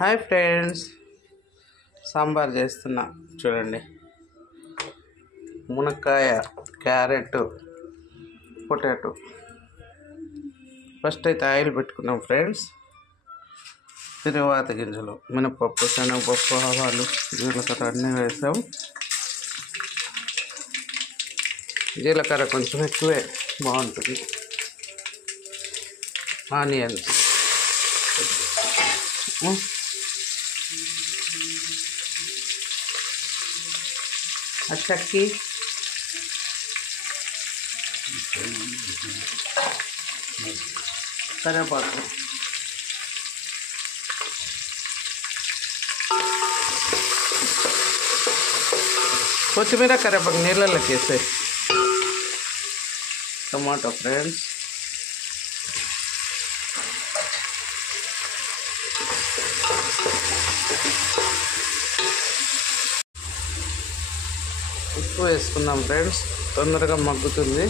Hi friends, sambar చేస్తున్నా చూడండి. మునక్కాయ, క్యారెట్, పొటాటో. ఫస్ట్ అయితే ఆయిల్ పెట్టుకున్నాం ఫ్రెండ్స్. తిరువాత గింజలు, మినపప్పు, శనగపప్పు, ఆవాలు, జీలకర్ర అన్నీ వేసాం. జీలకర్ర కొంచెం ఎక్కువే బాగుంటుంది. ఆనియన్స్, అచ్చక్కి, కరివేపాకు, కొత్తిమీర, కరివేపాకు నీళ్ళలోకి వేసే. టమాటో ఫ్రెండ్స్, ఉప్పు వేసుకుందాం ఫ్రెండ్స్, తొందరగా మగ్గుతుంది.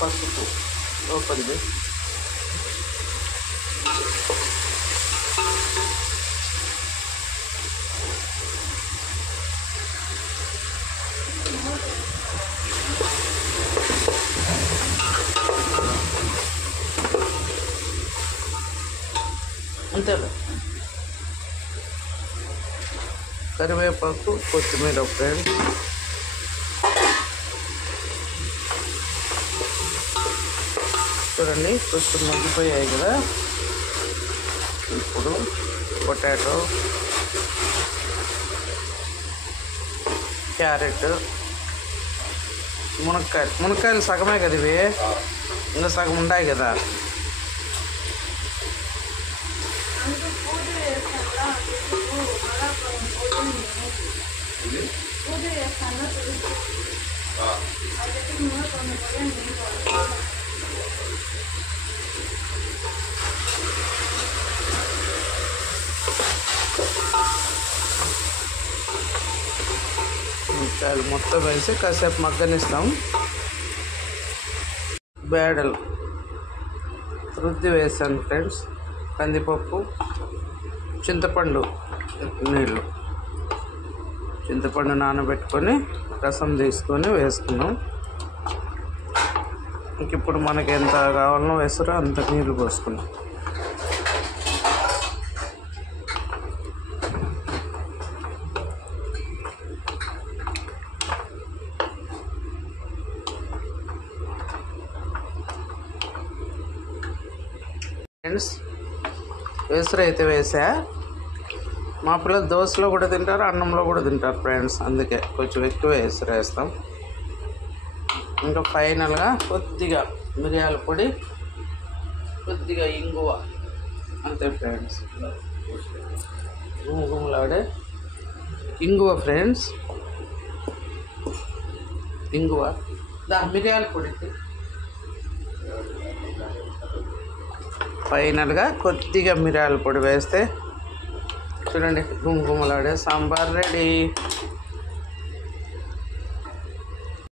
పసుపు లోపలిది, అంతే. కరివేపాకు, కొత్తిమీర ఫ్రెండ్స్. చూడండి కొంచెం మగ్గిపోయాయి కదా. ఇప్పుడు పొటాటో, క్యారెట్, మునక్కాయలు సగమే కదా ఇవి, ఇంకా సగం ఉన్నాయి కదా. మునక్కాయలు మొత్తం వేసి కాసేపు మగ్గనిస్తాం. బేడలు రుద్ది వేసాను ఫ్రెండ్స్. కందిపప్పు, చింతపండు నీళ్ళు, చింతపండు నానబెట్టుకొని రసం తీసుకొని వేసుకున్నాం. ఇంక ఇప్పుడు మనకి ఎంత కావాలనో వేస్తారో అంత నీళ్ళు పోసుకున్నాం. ఫ్రెండ్స్, వేసరు అయితే వేసా. మా పిల్లలు దోశలో కూడా తింటారు, అన్నంలో కూడా తింటారు ఫ్రెండ్స్. అందుకే కొంచెం ఎక్కువ వేసరు వేస్తాం. ఇంకా ఫైనల్గా కొద్దిగా మిరియాల పొడి, కొద్దిగా ఇంగువ, అంతే ఫ్రెండ్స్. గుమగుమలాడే ఇంగువ ఫ్రెండ్స్, ఇంగువ. మిరియాల పొడి ఫైనల్గా కొద్దిగా మిరియాల పొడి వేస్తే చూడండి గుమగుమలాడే సాంబార్ రెడీ.